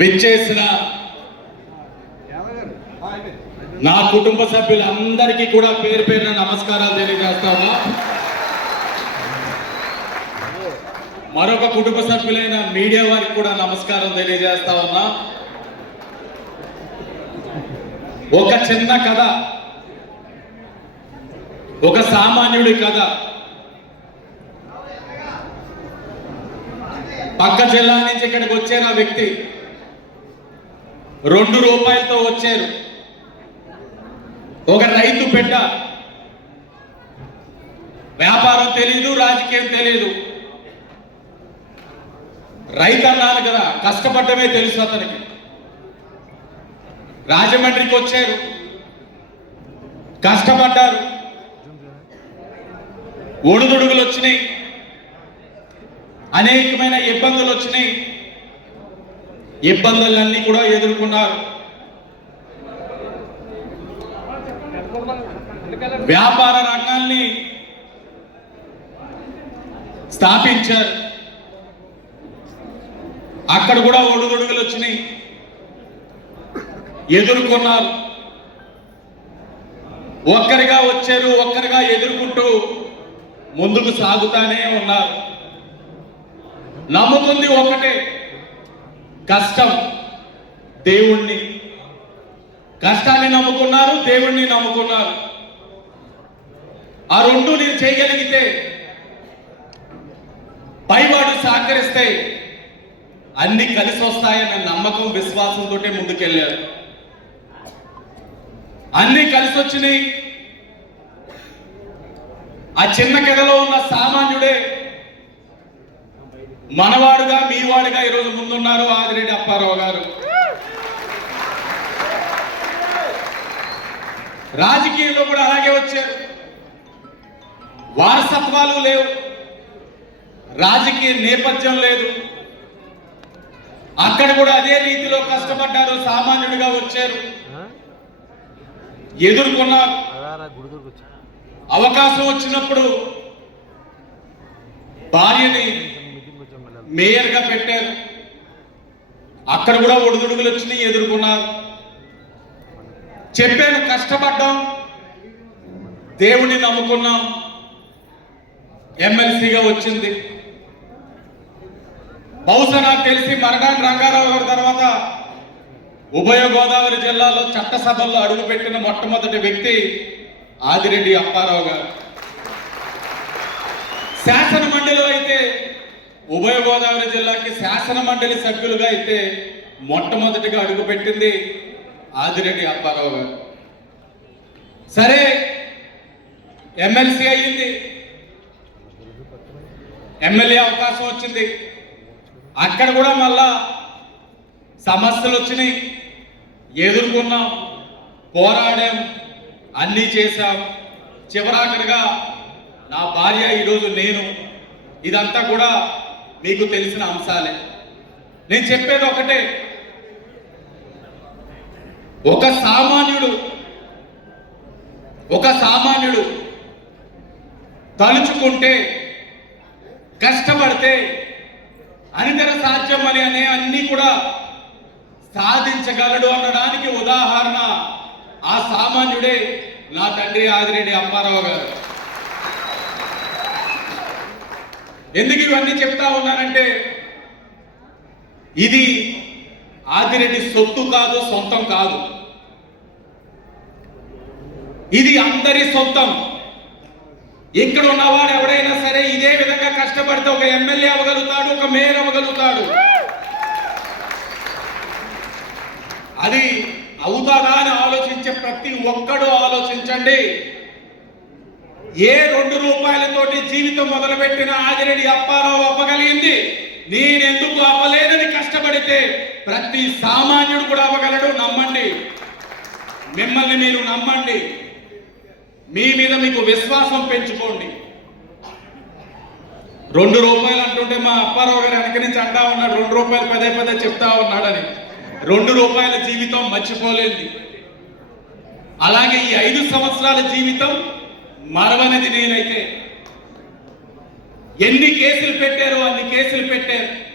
విచ్చేసిన నా కుటుంబ సభ్యులందరికీ కూడా పేరు పేరున నమస్కారాలు తెలియజేస్తాను మరొక కుటుంబ సభ్యులైన మీడియా వారికి కూడా నమస్కారం తెలియజేస్తా ఉన్నా. ఒక చిన్న కథ ఒక సామాన్యుడి కథ. పక్క జిల్లా నుంచి ఇక్కడికి వచ్చే నా వ్యక్తి. రెండు రూపాయలతో వచ్చారు. ఒక రైతు బిడ్డ. వ్యాపారం తెలీదు రాజకీయం తెలీదు. రైతు అన్నాను కదా కష్టపడ్డమే తెలుసు అతనికి. రాజమండ్రికి వచ్చారు. కష్టపడ్డారు. ఒడుదుడుగులు వచ్చినాయి. అనేకమైన ఇబ్బందులు వచ్చినాయి. ఇబ్బందులన్నీ కూడా ఎదుర్కొన్నారు. వ్యాపార రంగాల్ని స్థాపించారు. అక్కడ కూడా ఒడుదుడుగులు వచ్చినాయి. ఎదుర్కొన్నారు. ఒక్కరిగా వచ్చారు ఒక్కరిగా ఎదుర్కొంటూ ముందుకు సాగుతానే ఉన్నారు. నమ్ముతుంది ఒక్కటే కష్టం దేవుణ్ణి. కష్టాన్ని నమ్ముకున్నారు దేవుణ్ణి నమ్ముకున్నారు. ఆ రెండు నేను చేయగలిగితే పైవాడు సహకరిస్తే అన్ని కలిసి వస్తాయన్న నమ్మకం విశ్వాసంతో ముందుకెళ్ళారు. అన్ని కలిసి వచ్చినాయి. ఆ చిన్న కథలో ఉన్న సామాన్యుడే మనవాడుగా మీవాడుగా ఈరోజు ముందున్నారు ఆదిరెడ్డి అప్పారావు గారు. రాజకీయంలో కూడా అలాగే వచ్చారు. వారసత్వాలు లేవు. రాజకీయ నేపథ్యం లేదు. అక్కడ కూడా అదే రీతిలో కష్టపడ్డారు సామాన్యుడిగా వచ్చారు. ఎదుర్కొన్నారు అవకాశం వచ్చినప్పుడు భార్యని మేయర్గా పెట్టారు. అక్కడ కూడా ఒడిదుడుగులు వచ్చినాయి ఎదుర్కొన్నారు. చెప్పాను కష్టపడ్డాం. దేవుణ్ణి నమ్ముకున్నాం. ఎమ్మెల్సీగా వచ్చింది. బహుశా నాకు తెలిసి మరగాన్ రంగారావు గారి తర్వాత ఉభయ గోదావరి జిల్లాలో చట్టసభల్లో అడుగుపెట్టిన మొట్టమొదటి వ్యక్తి ఆదిరెడ్డి అప్పారావు గారు. శాసన మండలిలో అయితే ఉభయ గోదావరి జిల్లాకి శాసన మండలి సభ్యులుగా అయితే మొట్టమొదటిగా అడుగుపెట్టింది ఆదిరెడ్డి అప్పారావు గారు. సరే ఎమ్మెల్సీ అయ్యింది. ఎమ్మెల్యే అవకాశం వచ్చింది. అక్కడ కూడా మళ్ళా సమస్యలు వచ్చినాయి. ఎదుర్కొన్నాం పోరాడాం అన్నీ చేశాం. చివరాఖరిగా నా భార్య ఈరోజు నేను. ఇదంతా కూడా మీకు తెలిసిన అంశాలే. నేను చెప్పేది ఒకటే. ఒక సామాన్యుడు ఒక సామాన్యుడు తలుచుకుంటే కష్టపడితే అనితర సాధ్యం అని అనే అన్ని కూడా సాధించగలడు అనడానికి ఉదాహరణ ఆ సామాన్యుడే నా తండ్రి ఆదిరెడ్డి అమ్మారావు గారు. ఎందుకు ఇవన్నీ చెప్తా ఉన్నానంటే ఇది ఆదిరెడ్డి సొత్తు కాదు సొంతం కాదు. ఇది అందరి సొంతం. ఇక్కడ ఉన్నవాడు ఎవడైనా సరే ఇదే విధంగా కష్టపడితే ఒక ఎమ్మెల్యే అవ్వగలుగుతాడు ఒక మేయర్ అవ్వగలుగుతాడు. అది అవుతాదా అని ఆలోచించే ప్రతి ఒక్కడు ఆలోచించండి. ఏ రెండు రూపాయలతోటి జీవితం మొదలుపెట్టిన ఆదిరెడ్డి అప్పారావు అవ్వగలిగింది. నేనెందుకు అవ్వలేదని కష్టపడితే ప్రతి సామాన్యుడు కూడా అవ్వగలడు నమ్మండి. మిమ్మల్ని మీరు నమ్మండి. మీ మీద మీకు విశ్వాసం పెంచుకోండి. రెండు రూపాయలు అంటుంటే మా అప్పారావు గారు వెనక నుంచి అంటా ఉన్నాడు రెండు రూపాయలు పదే పదే చెప్తా ఉన్నాడని. రెండు రూపాయల జీవితం మర్చిపోలేదు అలాగే ఈ ఐదు సంవత్సరాల జీవితం మరవనిది నేనైతే. ఎన్ని కేసులు పెట్టారో అన్ని కేసులు పెట్టారు.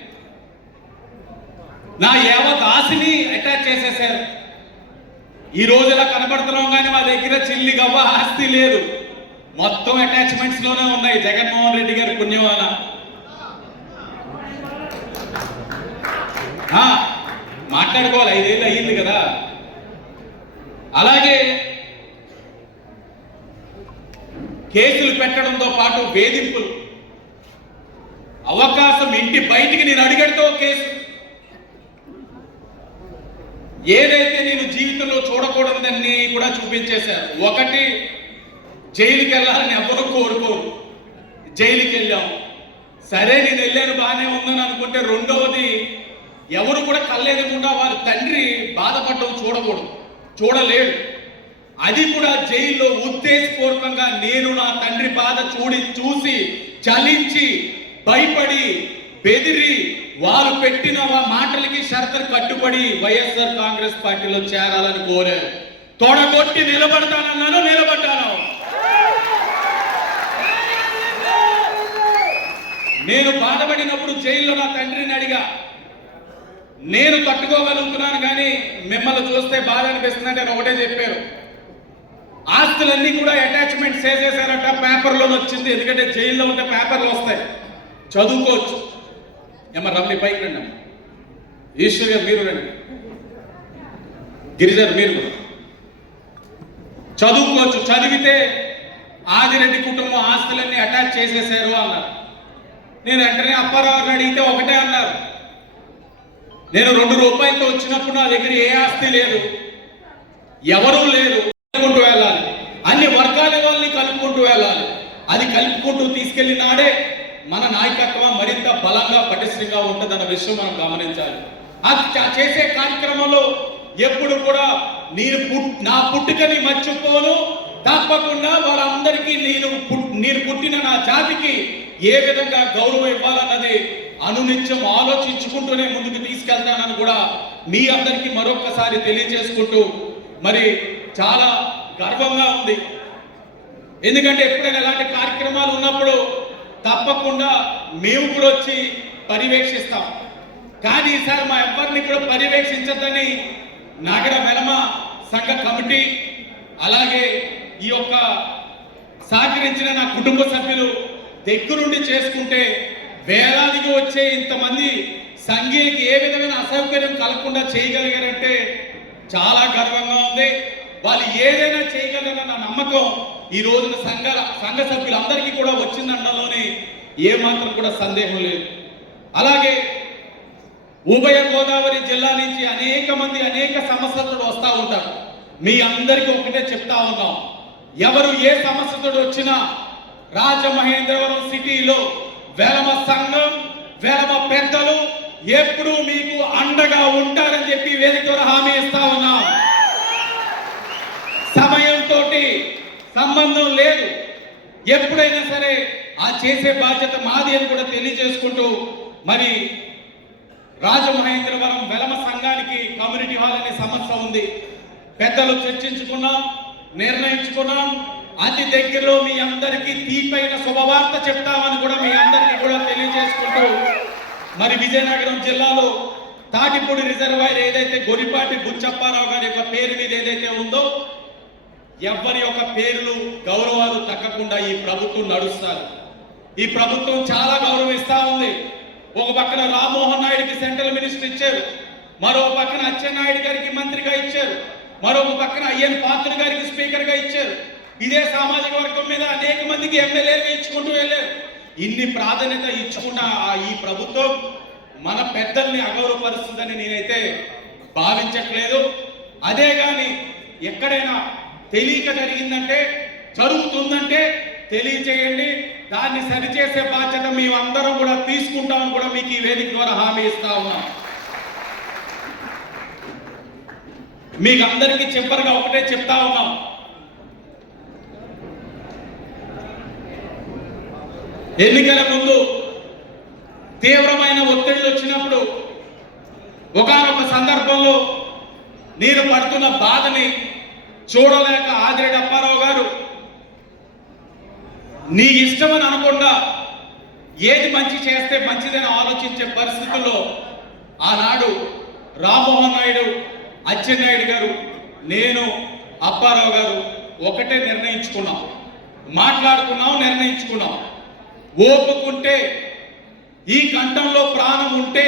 నా యావత్ ఆశని అటాచ్ చేసేసారు ఈ రోజు ఇలా కనబడుతున్నాం కానీ మా దగ్గర చిల్లి గవ్వ ఆస్తి లేదు. మొత్తం అటాచ్మెంట్స్లోనే ఉన్నాయి. జగన్మోహన్ రెడ్డి గారి పుణ్యమాన మాట్లాడుకోవాలి. ఐదేళ్ళు అయ్యింది కదా. అలాగే కేసులు పెట్టడంతో పాటు వేధింపులు. అవకాశం ఇంటి బయటికి నేను అడిగడితో కేసు. ఏదైతే నేను జీవితంలో చూడకూడదని కూడా చూపించేశారు. ఒకటి జైలుకి వెళ్ళాలని ఎవరు కోరుకోరు. జైలుకి వెళ్ళాం. సరే నేను వెళ్ళాను బాగానే ఉందని అనుకుంటే రెండవది ఎవరు కూడా కళ్ళెదకుండా వారి తండ్రి బాధపడడం చూడకూడదు. చూడలేడు. అది కూడా జైల్లో ఉద్దేశపూర్వకంగా నేను నా తండ్రి బాధ చూడి చూసి చలించి భయపడి బెదిరి వారు పెట్టిన మాటలకి షరతులు కట్టుబడి వైఎస్ఆర్ కాంగ్రెస్ పార్టీలో చేరాలని కోరారు. తొడగొట్టి నిలబడతానన్నాను నిలబడ్డాను? నేను బాధపడినప్పుడు జైల్లో నా తండ్రిని అడిగా నేను తట్టుకోగలుగుతున్నాను కానీ మిమ్మల్ని చూస్తే బాధ అనిపిస్తుందంటే అంటే ఒకటే చెప్పారు. ఆస్తులన్నీ కూడా అటాచ్మెంట్ చేసేసారట పేపర్లో వచ్చింది. ఎందుకంటే జైల్లో ఉంటే పేపర్లు వస్తాయి. చదువుకోవచ్చు. ఏమ రమణి పైకి రండి ఈశ్వర్య మీరు రండి. గిరిజర్ మీరు. చదువుకోవచ్చు. చదివితే ఆదిరెడ్డి కుటుంబం ఆస్తులన్నీ అటాచ్ చేసేసారు అన్నారు. నేను వెంటనే అప్పారావు అడిగితే ఒకటే అన్నారు. నేను రెండు రూపాయలతో వచ్చినప్పుడు నా దగ్గర ఏ ఆస్తి లేదు. ఎవరూ లేరు. అనుకుంటూ వెళ్ళాలి? అన్ని వర్గాల వాళ్ళని కలుపుకుంటూ వెళ్ళాలి. అది కలుపుకుంటూ తీసుకెళ్ళినాడే మన నాయకత్వం మరింత బలంగా పటిష్టంగా ఉంటుందన్న విషయం మనం గమనించాలి. అది చేసే కార్యక్రమంలో ఎప్పుడు కూడా నేను నా పుట్టుకని మర్చిపోను. తప్పకుండా వాళ్ళందరికీ నేను నేను పుట్టిన నా జాతికి ఏ విధంగా గౌరవం ఇవ్వాలన్నది అనునిత్యం ఆలోచించుకుంటూనే ముందుకు తీసుకెళ్తానని కూడా మీ అందరికీ మరొక్కసారి తెలియజేసుకుంటూ మరి చాలా గర్వంగా ఉంది. ఎందుకంటే ఎప్పుడైనా ఇలాంటి కార్యక్రమాలు ఉన్నప్పుడు తప్పకుండా మేము కూడా వచ్చి పర్యవేక్షిస్తాం. కానీ ఈసారి మా ఎవరిని కూడా పర్యవేక్షించద్దని నగర వెలమ సంఘ కమిటీ అలాగే ఈ యొక్క సహకరించిన నా కుటుంబ సభ్యులు దగ్గరుండి చేసుకుంటే వేలాదికి వచ్చే ఇంతమంది సంఘీయులకి ఏ విధమైన అసౌకర్యం కలగకుండా చేయగలిగారంటే చాలా గర్వంగా ఉంది. వాళ్ళు ఏదైనా చేయగలరన్న నా నమ్మకం ఈ రోజున సంఘ సంఘ సభ్యులందరికీ కూడా వచ్చిందండలోని ఏమాత్రం కూడా సందేహం లేదు. అలాగే ఉభయ గోదావరి జిల్లా నుంచి అనేక మంది అనేక సమస్యలతో వస్తూ ఉంటారు. మీ అందరికీ ఒకటే చెప్తా ఉన్నాం. ఎవరు ఏ సమస్యతో వచ్చినా రాజమహేంద్రవరం సిటీలో వెలమ సంఘం వెలమ పెద్దలు ఎప్పుడు మీకు అండగా ఉంటారని చెప్పి వేదిక ద్వారా హామీ ఇస్తా ఉన్నాం. సమయంతో సంబంధం లేదు. ఎప్పుడైనా సరే ఆ చేసే బాధ్యత మాది అని కూడా తెలియజేసుకుంటూ మరి రాజమహేంద్రవరం వెలమ సంఘానికి కమ్యూనిటీ హాల్ అనే సమస్య ఉంది. పెద్దలు చర్చించుకున్నాం నిర్ణయించుకున్నాం. అతి దగ్గరలో మీ అందరికీ తీపైన శుభవార్త చెప్తామని కూడా మీ అందరికీ కూడా తెలియజేసుకుంటూ మరి విజయనగరం జిల్లాలో తాటిపూడి రిజర్వాయర్ ఏదైతే గొరిపాటి బుచ్చప్పారావు గారి యొక్క పేరు మీద ఏదైతే ఉందో ఎవరి యొక్క పేర్లు గౌరవాలు తగ్గకుండా ఈ ప్రభుత్వం నడుస్తారు ఈ ప్రభుత్వం చాలా గౌరవిస్తా ఉంది. ఒక పక్కన రామ్మోహన్ నాయుడికి సెంట్రల్ మినిస్టర్ ఇచ్చారు. మరో పక్కన అచ్చెన్నాయుడు గారికి మంత్రిగా ఇచ్చారు. మరొక పక్కన అయ్యన్ పాత్ర గారికి స్పీకర్గా ఇచ్చారు. ఇదే సామాజిక వర్గం మీద అనేక మందికి ఎమ్మెల్యేలు ఇచ్చుకుంటూ వెళ్ళారు. ఇన్ని ప్రాధాన్యత ఇచ్చుకున్న ఆ ఈ ప్రభుత్వం మన పెద్దల్ని అగౌరవపరుస్తుందని నేనైతే భావించట్లేదు. అదే కానీ ఎక్కడైనా తెలియక జరిగిందంటే జరుగుతుందంటే తెలియచేయండి. దాన్ని సరిచేసే బాధ్యత మేమందరం కూడా తీసుకుంటామని కూడా మీకు ఈ వేదిక ద్వారా హామీ ఇస్తా ఉన్నాం. మీకు అందరికీ చెప్పరుగా ఒకటే చెప్తా ఉన్నాం. ఎన్నికల ముందు తీవ్రమైన ఒత్తిళ్ళు వచ్చినప్పుడు ఒకనొక సందర్భంలో నేను పడుతున్న బాధని చూడలేక ఆదిరెడ్డి అప్పారావు గారు నీ ఇష్టమని అనకుండా ఏది మంచి చేస్తే మంచిదని ఆలోచించే పరిస్థితుల్లో ఆనాడు రామ్మోహన్ నాయుడు అచ్చెన్నాయుడు గారు నేను అప్పారావు గారు ఒకటే నిర్ణయించుకున్నాం. మాట్లాడుకున్నాం నిర్ణయించుకున్నాం. ఓపుకుంటే ఈ కంఠంలో ప్రాణం ఉంటే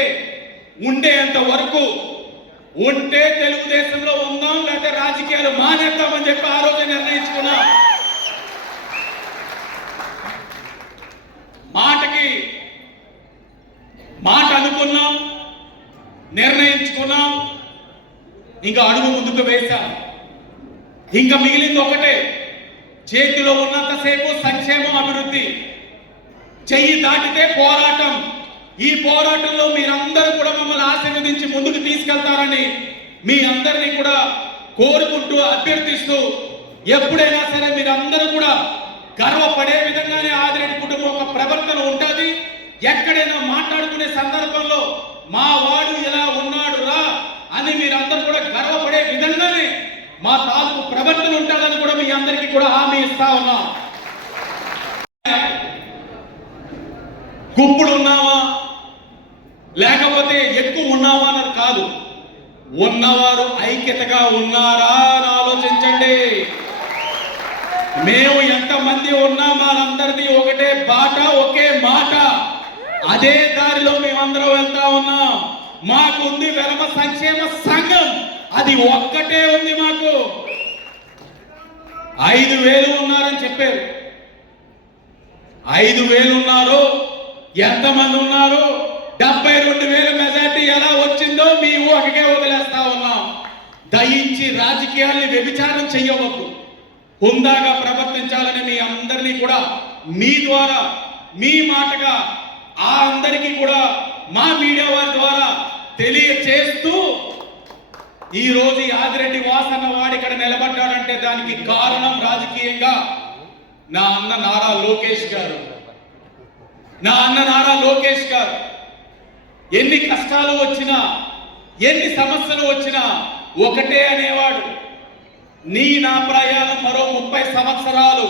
ఉండేంత వరకు ఉంటే తెలుగుదేశంలో ఉందాం లేకపోతే రాజకీయాలు మానేద్దామని చెప్పి ఆ రోజు నిర్ణయించుకున్నాం. మాటకి మాట అనుకున్నాం నిర్ణయించుకున్నాం ఇంకా అడుగు ముందుకు వేశాం. ఇంకా మిగిలింది ఒకటే చేతిలో ఉన్నంతసేపు సంక్షేమం అభివృద్ధి. చెయ్యి దాటితే పోరాటం. ఈ పోరాటంలో మీరందరూ కూడా మమ్మల్ని ఆశీర్వదించి ముందుకు తీసుకెళ్తారని మీ అందరినీ కూడా కోరుకుంటూ అభ్యర్థిస్తూ ఎప్పుడైనా సరే మీరందరూ కూడా గర్వపడే విధంగానే ఆదిరెడ్డి కుటుంబం ఒక ప్రవర్తన ఉంటుంది. ఎక్కడైనా మాట్లాడుకునే సందర్భంలో మా వాడు ఇలా ఉన్నాడు రా అని మీరందరూ కూడా గర్వపడే విధంగానే మా తాలూకు ప్రవర్తన ఉంటుందని కూడా మీ అందరికీ కూడా హామీ ఇస్తా ఉన్నాం. గుప్పుడు ఉన్నావా లేకపోతే ఎక్కువ ఉన్నావా అన్నది కాదు. ఉన్నవారు ఐక్యతగా ఉన్నారా అని ఆలోచించండి. మేము ఎంతమంది ఉన్నా మనందరిది ఒకటే బాట ఒకే మాట. అదే దారిలో మేమందరం వెళ్తా ఉన్నాం. మాకుంది వెలమ సంక్షేమ సంఘం. అది ఒక్కటే ఉంది మాకు. ఐదు వేలు ఉన్నారని చెప్పారు. ఐదు వేలు ఉన్నారు ఎంతమంది ఉన్నారు? డెబ్బై రెండు వేల మెజార్టీ ఎలా వచ్చిందో మీ ఊహకే వదిలేస్తా ఉన్నాం. దయించి రాజకీయాల్ని వ్యభిచారం చేయవద్దు హుందాగా ప్రవర్తించాలని మీ అందరినీ కూడా మీ ద్వారా మీ మాటగా ఆ అందరికీ కూడా మా మీడియా వారి ద్వారా తెలియచేస్తూ ఈ రోజు ఆదిరెడ్డి వాసన్న వాడు ఇక్కడ నిలబడ్డాడంటే దానికి కారణం రాజకీయంగా నా అన్న నారా లోకేష్ గారు. నా అన్న నారా లోకేష్ గారు ఎన్ని కష్టాలు వచ్చినా ఎన్ని సమస్యలు వచ్చినా ఒకటే అనేవాడు. నీ నా ప్రయాణం మరో ముప్పై సంవత్సరాలు.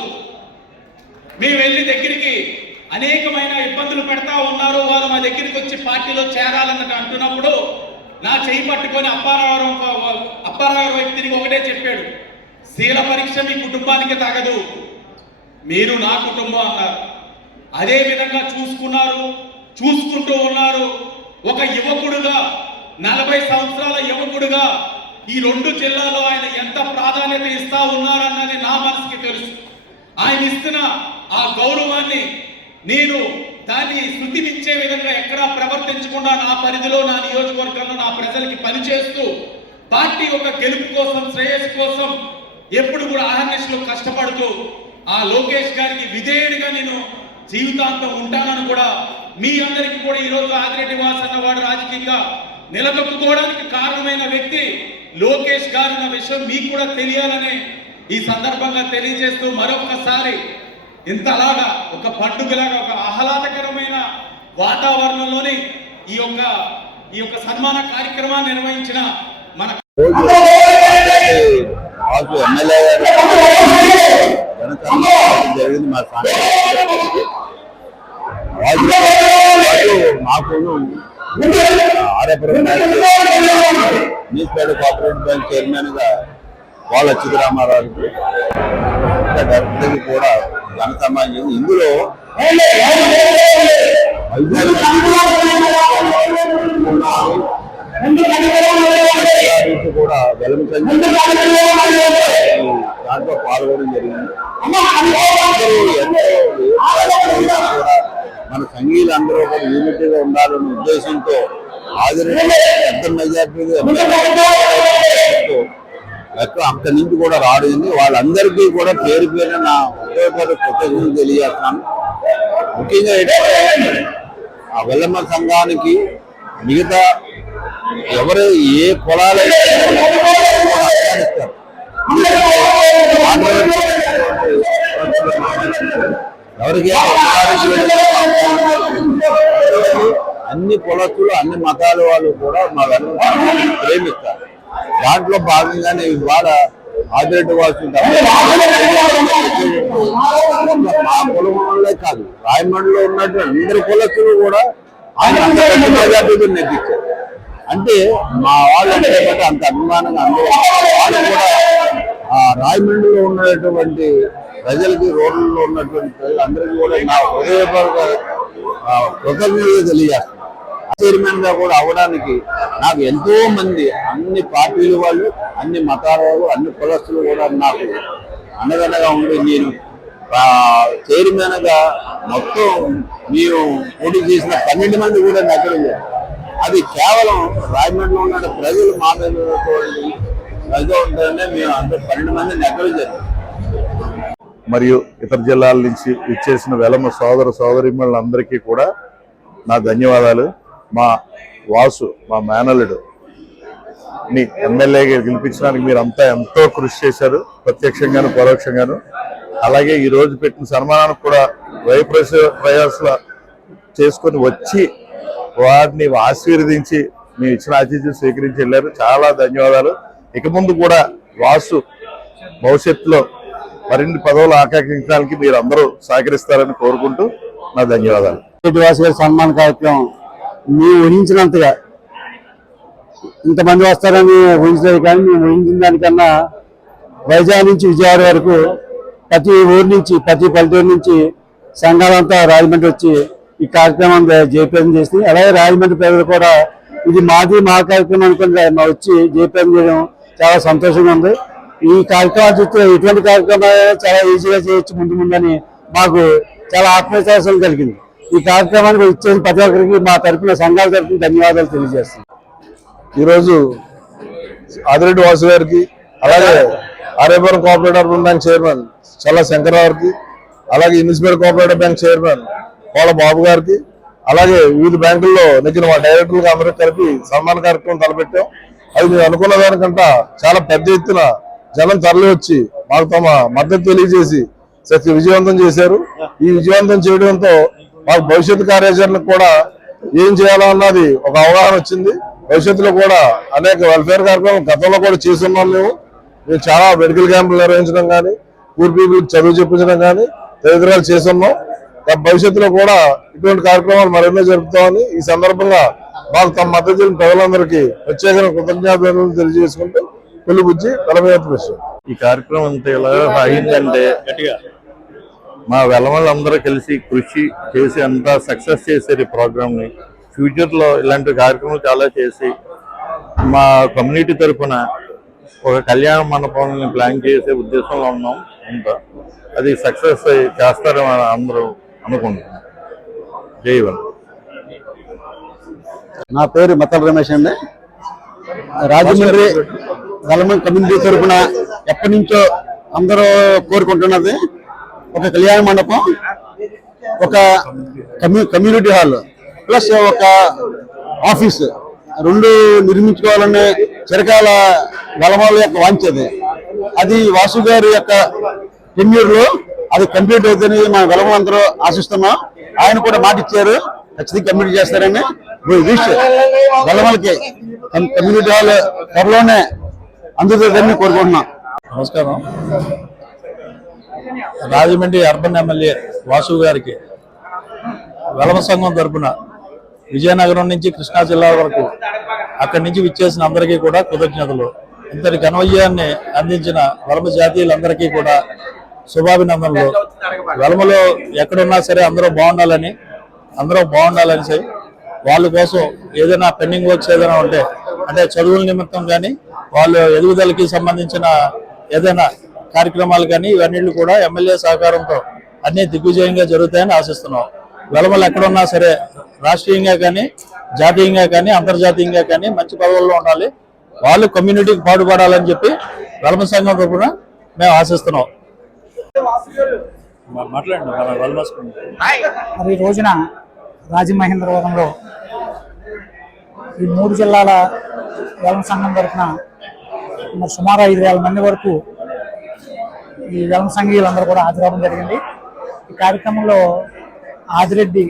మేము వెళ్ళి దగ్గరికి అనేకమైన ఇబ్బందులు పెడతా ఉన్నారు. వాళ్ళు మా దగ్గరికి వచ్చి పార్టీలో చేరాలన్నట్టు అంటున్నప్పుడు నా చేయి పట్టుకొని అప్పారావు అప్పారావు వ్యక్తిని ఒకటే చెప్పాడు. శీల పరీక్ష మీ కుటుంబానికి తగదు. మీరు నా కుటుంబం అన్నారు. అదే విధంగా చూసుకున్నారు చూసుకుంటూ ఉన్నారు. ఒక యువకుడుగా నలభై సంవత్సరాల యువకుడుగా ఈ రెండు జిల్లాలో ఆయన ఎంత ప్రాధాన్యత ఇస్తా ఉన్నారన్నది నా మనసుకి తెలుసు. ఆయన ఇస్తున్న ఆ గౌరవాన్ని నేను దాన్ని శృతిమించే విధంగా ఎక్కడా ప్రవర్తించకుండా నా పరిధిలో నా నియోజకవర్గంలో నా ప్రజలకి పనిచేస్తూ పార్టీ ఒక గెలుపు కోసం శ్రేయస్సు కోసం ఎప్పుడు కూడా అహర్నిశలు కష్టపడుతూ ఆ లోకేష్ గారికి విధేయుడిగా నేను జీవితాంతం ఉంటానని కూడా మీ అందరికీ కూడా ఈ రోజు ఆదిరెడ్డి వాస్ అన్నవాడు రాజకీయంగా నిలదొక్కుకోవడానికి కారణమైన వ్యక్తి లోకేష్ గారు అన్న విషయం మీకు కూడా తెలియాలని ఈ సందర్భంగా తెలియజేస్తూ మరొకసారి ఇంత అలాగా ఒక పండుగలాగా ఒక ఆహ్లాదకరమైన వాతావరణంలోని ఈ యొక్క ఈ యొక్క సన్మాన కార్యక్రమాన్ని నిర్వహించిన మన జరిగింది మా మాకు Aryapuram Newspeta cooperative bank chairman వాళ్ళ అచ్యుతరామారావుకి డైరెక్టర్కి కూడా ఘనత అమ్మాయి ఇందులో కూడా వెలం దాంట్లో పాల్గొనడం జరిగింది. మన సంఘీయులు అందరూ ఒక యూనిటీగా ఉండాలనే ఉద్దేశంతో ఆదిరెడ్డి పెద్ద మెజార్టీగా ఎక్కడ అక్కడి నుంచి కూడా రాడింది వాళ్ళందరికీ కూడా పేరు పేరు నా ఉపయోగపడే కృతజ్ఞతలు తెలియజేస్తాను ముఖ్యంగా ఆ వెల్లమ్మ సంఘానికి మిగతా ఎవరు ఏ కులాలైతే ఎవరికి అన్ని కులస్తులు అన్ని మతాల వాళ్ళు కూడా మా వెన్న ప్రేమిస్తారు. దాంట్లో భాగంగానే ఇవాళ ఆదిరెడ్డి వాసు మా కులం వాళ్ళే కాదు రాయమండ్రిలో ఉన్నటువంటి అందరి కులస్తులు కూడా ఆయన అంత నెగ్గించారు అంటే మా వాళ్ళు అంత అభిమానంగా అందరూ వాళ్ళు కూడా ఆ రాయమండ్రిలో ఉన్నటువంటి ప్రజలకి రోడ్లలో ఉన్నటువంటి ప్రజలందరికీ కూడా నా హృదయపూర్వక ఆ, కృతజ్ఞతలు తెలియజేస్తున్నాను. చైర్మన్గా కూడా అవడానికి నాకు ఎంతో మంది అన్ని పార్టీల వాళ్ళు అన్ని మతాల వాళ్ళు అన్ని కులస్తులు కూడా నాకు అండదండగా ఉండి నేను చైర్మన్గా మొత్తం మేము పోటీ చేసిన పన్నెండు మంది కూడా నగరం అది కేవలం రాజమండ్రిలో ఉన్న ప్రజలు మా మీద ఉన్నటువంటి ఉంటుందనే మేము అందరూ పన్నెండు మంది నగరం జరిగింది మరియు ఇతర జిల్లాల నుంచి ఇచ్చేసిన వెలమ సోదర సోదరిమణులందరికీ కూడా నా ధన్యవాదాలు. మా వాసు మా మేనల్లుడు ని ఎమ్మెల్యేగా గెలిపించడానికి మీరు అంతా ఎంతో కృషి చేశారు ప్రత్యక్షంగాను పరోక్షంగాను. అలాగే ఈ రోజు పెట్టిన సన్మానానికి కూడా వైప్రస ప్రయాసల చేసుకొని వచ్చి వారిని ఆశీర్వదించి మీరు ఇచ్చిన ఆతిథ్యం స్వీకరించి వెళ్ళారు. చాలా ధన్యవాదాలు. ఇక ముందు కూడా వాసు భవిష్యత్తులో మరిన్ని పదవులు ఆకాంక్షించడానికి మీరు అందరూ సహకరిస్తారని కోరుకుంటూ నా ధన్యవాదాలు. వాసు గారి సన్మాన కార్యక్రమం మేము ఊహించినంతగా ఇంతమంది వస్తారని ఊహించలేదు కానీ మేము ఊహించిన దానికన్నా వైజాగ్ నుంచి విజయవాడ వరకు ప్రతి ఊరు నుంచి ప్రతి పల్లెటూరు నుంచి సంఘాలంతా రాజమండ్రి వచ్చి ఈ కార్యక్రమం జయప్రదం చేసి అలాగే రాజమండ్రి ప్రజలు కూడా ఇది మాది మా కార్యక్రమం అనుకుని మా వచ్చి జయప్రదం చేయడం చాలా సంతోషంగా ఉంది. ఈ కార్యక్రమాలు చూస్తే ఇటువంటి కార్యక్రమాలు చాలా ఈజీగా చేయొచ్చు ముందు ముందని మాకు చాలా ఆత్మవిశ్వాసం కలిగింది. ఈ కార్యక్రమానికి ఇచ్చే ప్రతి ఒక్కరికి మా తరఫున సంఘాల తరఫున ధన్యవాదాలు తెలియజేస్తున్నాం. ఈరోజు ఆదిరెడ్డి వాసు గారికి అలాగే Aryapuram cooperative urban bank chairman Challa Sankararao గారికి అలాగే municipal cooperative bank chairman Kola Babu గారికి అలాగే వివిధ బ్యాంకుల్లో నెగ్గిన మా డైరెక్టర్లకు అందరూ కలిపి సన్మాన కార్యక్రమం తలపెట్టాం. అది మేము అనుకున్న దానికంటే చాలా పెద్ద ఎత్తున జనం తరలివచ్చి మాకు తమ మద్దతు తెలియజేసి సత్య విజయవంతం చేశారు. ఈ విజయవంతం చేయడంతో మాకు భవిష్యత్తు కార్యాచరణకు కూడా ఏం చేయాలన్నది ఒక అవగాహన వచ్చింది. భవిష్యత్తులో కూడా అనేక వెల్ఫేర్ కార్యక్రమం గతంలో కూడా చేస్తున్నాం మేము. మేము చాలా మెడికల్ క్యాంపులు నిర్వహించడం కానీ పూర్ పీపుల్ చదువు చెప్పించడం కానీ తదితరాలు చేస్తున్నాం. భవిష్యత్తులో కూడా ఇటువంటి కార్యక్రమాలు మరెన్నో జరుపుతామని ఈ సందర్భంగా మాకు తమ మద్దతు ప్రజలందరికీ ప్రత్యేక కృతజ్ఞతలు తెలియజేసుకుంటూ పెళ్ళి బుజ్జి బలమైన విషయం ఈ కార్యక్రమం అంతా ఇలా అయిందంటే మా వెలమలందరూ కలిసి కృషి చేసి అంతా సక్సెస్ చేశారు ఈ ప్రోగ్రామ్ని ఫ్యూచర్లో ఇలాంటి కార్యక్రమాలు చాలా చేసి మా కమ్యూనిటీ తరఫున ఒక కళ్యాణ మండపాన్ని ప్లాన్ చేసే ఉద్దేశంలో ఉన్నాం అంతా. అది సక్సెస్ చేస్తారని అందరూ అనుకుంటున్నాం జై వన్ నా పేరు మతల రమేష్ అండి. రాజమండ్రి గవర్నమెంట్ కమ్యూనిటీ తరఫున ఎప్పటి నుంచో అందరూ కోరుకుంటున్నది ఒక కళ్యాణ మండపం ఒక కమ్యూనిటీ హాల్ ప్లస్ ఒక ఆఫీస్. రెండు నిర్మించుకోవాలనే చిరకాల గలమాల యొక్క వాంఛది. అది వాసు గారి యొక్క టెన్యూర్లో అది కంప్లీట్ అవుతుందని మన గలమందరూ ఆశిస్తున్నాం. ఆయన కూడా మాట ఇచ్చారు. ఖచ్చితంగా కంప్లీట్ చేస్తారని. విష్. గలమలకి కమ్యూనిటీ హాల్ త్వరలోనే అందుతుందని కోరుకుంటున్నా. నమస్కారం. రాజమండ్రి అర్బన్ ఎమ్మెల్యే వాసు గారికి వెలమ సంఘం తరపున విజయనగరం నుంచి కృష్ణా జిల్లా వరకు అక్కడి నుంచి విచ్చేసిన అందరికీ కూడా కృతజ్ఞతలు. ఇంతటి ఘనవయ్యాన్ని అందించిన వెలమ జాతీయులందరికీ కూడా శుభాభినందనలు. వెలమలో ఎక్కడున్నా సరే అందరూ బాగుండాలని అందరూ బాగుండాలని వాళ్ళ కోసం ఏదైనా పెండింగ్ వర్క్స్ ఏదైనా ఉంటే అంటే చదువుల నిమిత్తం కానీ వాళ్ళు ఎదుగుదలకి సంబంధించిన ఏదైనా కార్యక్రమాలు కానీ ఇవన్నీ కూడా ఎమ్మెల్యే సహకారంతో అన్ని దిగ్విజయంగా జరుగుతాయని ఆశిస్తున్నాం. వెలమలు ఎక్కడున్నా సరే రాష్ట్రీయంగా కానీ జాతీయంగా కానీ అంతర్జాతీయంగా కానీ మంచి పదవుల్లో ఉండాలి. వాళ్ళు కమ్యూనిటీకి పాటుపడాలని చెప్పి వెలమ సంఘం తరపున మేము ఆశిస్తున్నాం. మాట్లాడండి రోజున రాజమహేంద్రవరంలో ఈ మూడు జిల్లాల వేలం సంఘం తరఫున సుమారు ఐదు వేల మంది వరకు ఈ వేలం సంఘీయులందరూ కూడా హాజరవడం జరిగింది. ఈ కార్యక్రమంలో ఆదిరెడ్డి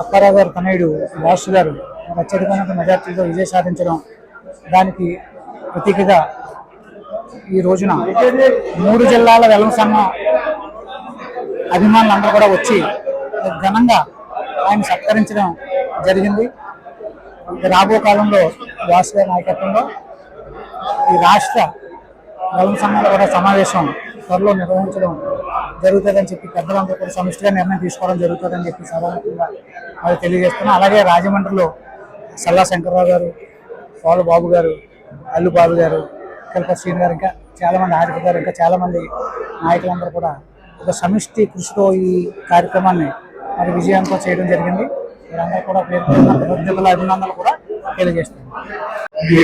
అప్పారావు గారు తనయుడు వాసు గారు అత్యధికమైన మెజార్టీతో విజయం సాధించడం దానికి ప్రతీకగా ఈ రోజున మూడు జిల్లాల వెలం సంఘం అభిమానులందరూ కూడా వచ్చి ఘనంగా ఆయన సత్కరించడం జరిగింది. రాబో కాలంలో వాసు గారి నాయకత్వంలో ఈ రాష్ట్ర గౌరవ సంఘంలో కూడా సమావేశం త్వరలో నిర్వహించడం జరుగుతుందని చెప్పి పెద్దలందరూ కూడా సమిష్టిగా నిర్ణయం తీసుకోవడం జరుగుతుందని చెప్పి సాధారణంగా మరి తెలియజేస్తున్నాం. అలాగే రాజమండ్రిలో సల్లా శంకర్రావు గారు పాలు బాబు గారు అల్లు బాబు గారు కల్ప శ్రీని గారు ఇంకా చాలామంది మంది గారు ఇంకా చాలామంది నాయకులందరూ కూడా ఒక సమిష్టి కృషితో ఈ కార్యక్రమాన్ని మరి విజయంతో చేయడం జరిగింది. మీరందరూ కూడా పేరు పేరున అభినందనలు కూడా తెలియజేస్తున్నాం ఈ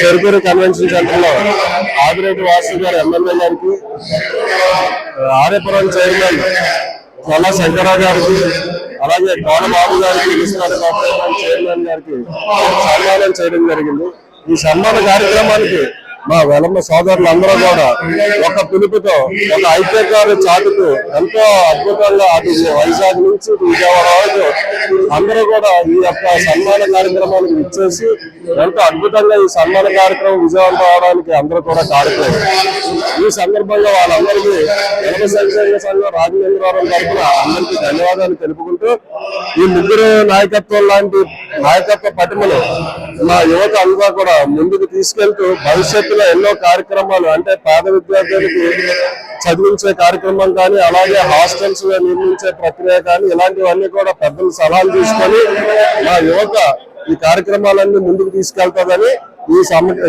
చెరుకూరు కన్వెన్షన్ సెంటర్లో ఆదిరెడ్డి వాసు గారు ఎమ్మెల్యే గారికి ఆర్యపురం చైర్మన్ కొల్లా శంకరరావు గారికి అలాగే బాబు గారికి మున్సిపల్ చైర్మన్ గారికి సన్మానం చేయడం జరిగింది. ఈ సన్మాన కార్యక్రమానికి మా వెలమ్మ సోదరులందరూ కూడా ఒక పిలుపుతో ఒక ఐక్యకారు చాటుతూ ఎంతో అద్భుతంగా అటు వైజాగ్ నుంచి విజయవాడ వరకు అందరూ కూడా ఈ యొక్క సన్మాన కార్యక్రమానికి ఇచ్చేసి ఎంతో అద్భుతంగా ఈ సన్మాన కార్యక్రమం విజయవంతం అవడానికి అందరూ కూడా కాడుతారు ఈ సందర్భంగా వాళ్ళందరికీ వెలమ సంక్షేమ సంఘం రాజమేంద్రవరం తరఫున అందరికీ ధన్యవాదాలు తెలుపుకుంటూ ఈ ముగ్గురు నాయకత్వం లాంటి నాయకత్వ పటిమలు మా యువత అంతా కూడా ముందుకు తీసుకెళ్తూ భవిష్యత్తులో ఎన్నో కార్యక్రమాలు అంటే పేద విద్యార్థులకు చదివించే కార్యక్రమం కానీ అలాగే హాస్టల్స్ నిర్మించే ప్రక్రియ కానీ ఇలాంటివన్నీ కూడా పెద్దలు సలహాలు తీసుకొని మా యువత ఈ కార్యక్రమాలన్నీ ముందుకు తీసుకెళ్తాదని ఈ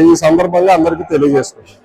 ఈ సందర్భంగా అందరికీ తెలియజేస్తున్నాం